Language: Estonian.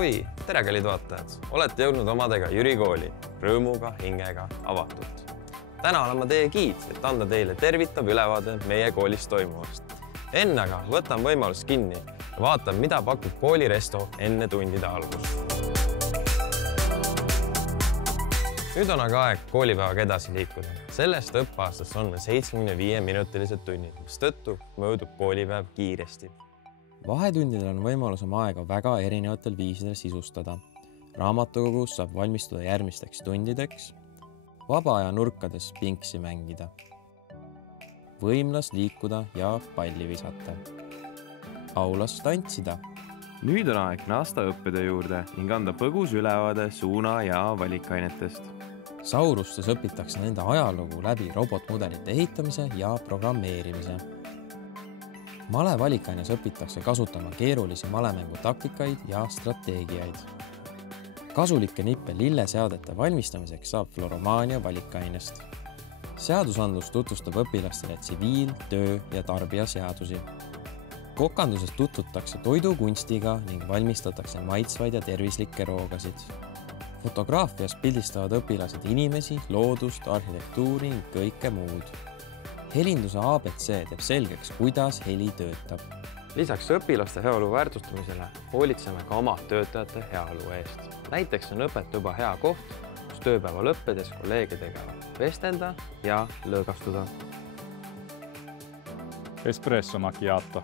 Oi, tere kallid vaatajad! Olete jõudnud omadega Jüri kooli, rõõmuga, hingega, avatult. Täna olen ma teie giid, et anda teile tervitav ülevaade meie koolis toimuvast. Enne aga võtan võimalust kinni ja vaatan, mida pakub kooliresto enne tundide algust. Nüüd on aga aeg koolipäevaga edasi liikuda. Sellest õppeaastast on meil 75-minutilised tunnid, mis tõttu möödub koolipäev kiiresti. Vahetundidel on võimalus oma aega väga erinevatel viisidel sisustada. Raamatukogus saab valmistuda järgmisteks tundideks, vaba aja nurkades pinksi mängida, võimlas liikuda ja palli visata, aulas tantsida. Nüüd on aeg naasta õppetöö juurde ning anda põgus ülevaade suuna- ja valikainetest. Saurustes õpitakse nende ajalugu läbi robotmudelite ehitamise ja programmeerimise. Male valikaines õpitakse kasutama keerulisi malemängu taktikaid ja strateegiaid. Kasulikke nippe lilleseadete valmistamiseks saab Floromaania valikainest. Seadusandlus tutvustab õpilastele tsiviil-, töö- ja tarbijaseadusi. Kokanduses tutvutakse toidukunstiga ning valmistatakse maitsvaid ja tervislikke roogasid. Fotograafias pildistavad õpilased inimesi, loodust, arhitektuuri ning kõike muud. Helinduse ABC teeb selgeks, kuidas heli töötab. Lisaks õpilaste heaolu väärtustamisele hoolitseme ka oma töötajate heaolu eest. Näiteks on õpet juba hea koht, kus tööpäeva lõppedes kolleegidega vestelda ja lõõgastuda. Espresso macchiato.